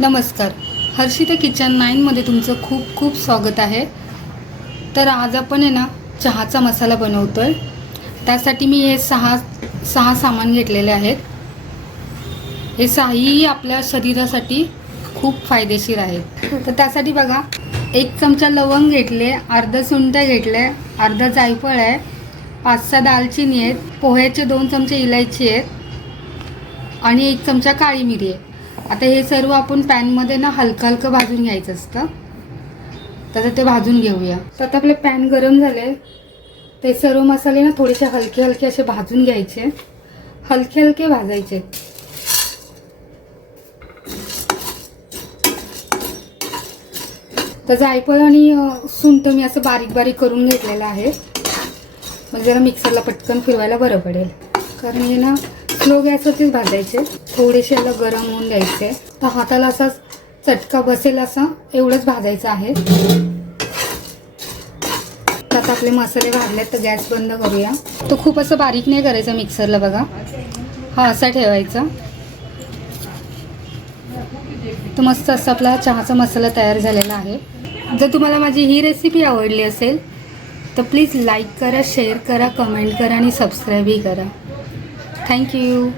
नमस्कार, हर्षिता किचन 9मध्ये तुमचं खूप खूप स्वागत आहे। तर आज आपण आहे ना चहाचा मसाला बनवतोय। त्यासाठी मी हे सहा सामान घेतलेले आहेत। हे सहाही आपल्या शरीरासाठी खूप फायदेशीर आहेत। तर त्यासाठी बघा, 1 चमचा लवंग घेतले, अर्धा सुंठ घेतले, अर्धा जायफळ आहे, 5-6 दालचिनी आहेत, पोह्याचे 2 चमचे इलायची आहेत आणि 1 चमचा काळी मिरी आहे। आता हे सर्व आपण पॅन मध्ये ना हलकं भाजून घ्यायचं असतं। तर ते भाजून घेऊया। तर आता आपले पॅन गरम झाले, ते सर्व मसाले ना थोडेसे हलके असे भाजून घ्यायचे, हलके भाजायचे। तर जायफळ आणि सुंठ मी असं बारीक करून घेतलेलं आहे, म्हणजे जरा मिक्सरला पटकन फिरवायला बरं पडेल। कारण हे ना स्लो गॅसवरतीच भाजायचे, थोडेसे याला गरम होऊन द्यायचे। तर हाताला असा चटका बसेल असा एवढंच भाजायचं आहे। आता आपले मसाले भाजलेत, तर गॅस बंद करूया। तो खूप असं बारीक नाही करायचं मिक्सरला, बघा हा असा ठेवायचा। तर मस्त असा आपला चहाचा मसाला तयार झालेला आहे। जर तुम्हाला माझी ही रेसिपी आवडली असेल तर प्लीज लाईक करा, शेअर करा, कमेंट करा आणि सबस्क्राईबही करा। थँक्यू।